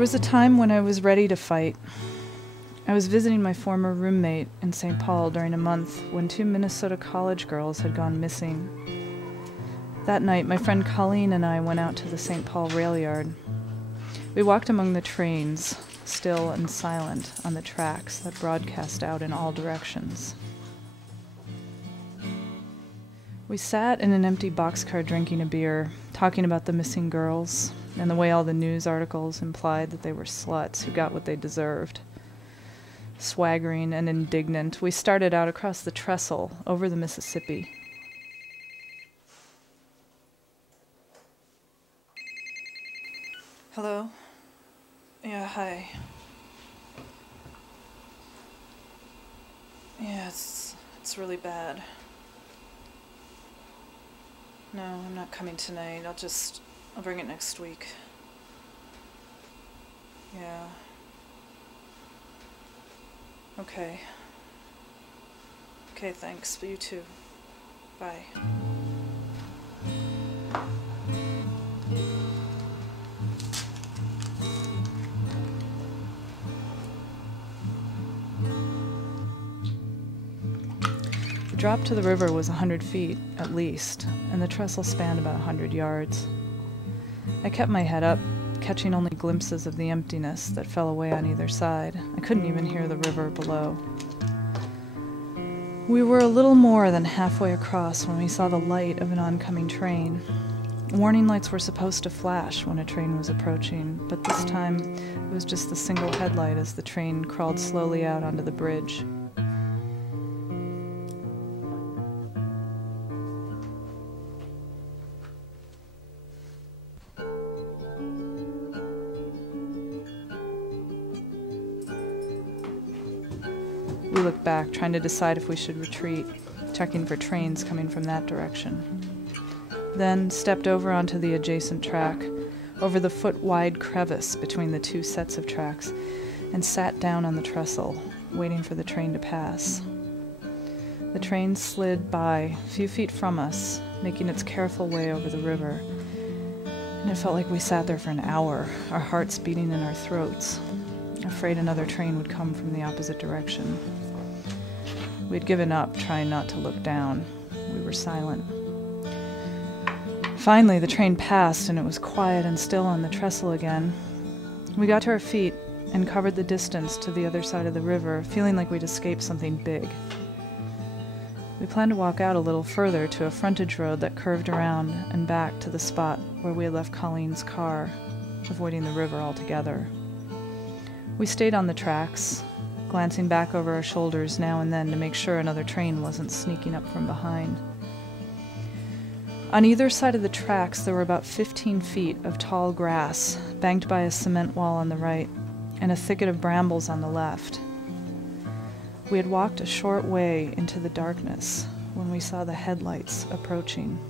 There was a time when I was ready to fight. I was visiting my former roommate in St. Paul during a month when 2 Minnesota college girls had gone missing. That night, my friend Colleen and I went out to the St. Paul rail yard. We walked among the trains, still and silent, on the tracks that broadcast out in all directions. We sat in an empty boxcar drinking a beer, talking about the missing girls, and the way all the news articles implied that they were sluts who got what they deserved. Swaggering and indignant, we started out across the trestle, over the Mississippi. Hello? Yeah, hi. Yeah, it's really bad. No, I'm not coming tonight. I'll bring it next week. Yeah. Okay. Okay, thanks. But you too. Bye. The drop to the river was 100 feet, at least, and the trestle spanned about 100 yards. I kept my head up, catching only glimpses of the emptiness that fell away on either side. I couldn't even hear the river below. We were a little more than halfway across when we saw the light of an oncoming train. Warning lights were supposed to flash when a train was approaching, but this time it was just the single headlight as the train crawled slowly out onto the bridge. We looked back, trying to decide if we should retreat, checking for trains coming from that direction. Then stepped over onto the adjacent track, over the foot-wide crevice between the two sets of tracks, and sat down on the trestle, waiting for the train to pass. The train slid by, a few feet from us, making its careful way over the river, and it felt like we sat there for an hour, our hearts beating in our throats, afraid another train would come from the opposite direction. We had given up, trying not to look down. We were silent. Finally, the train passed, and it was quiet and still on the trestle again. We got to our feet and covered the distance to the other side of the river, feeling like we'd escaped something big. We planned to walk out a little further to a frontage road that curved around and back to the spot where we had left Colleen's car, avoiding the river altogether. We stayed on the tracks, glancing back over our shoulders now and then to make sure another train wasn't sneaking up from behind. On either side of the tracks, there were about 15 feet of tall grass, banked by a cement wall on the right, and a thicket of brambles on the left. We had walked a short way into the darkness when we saw the headlights approaching.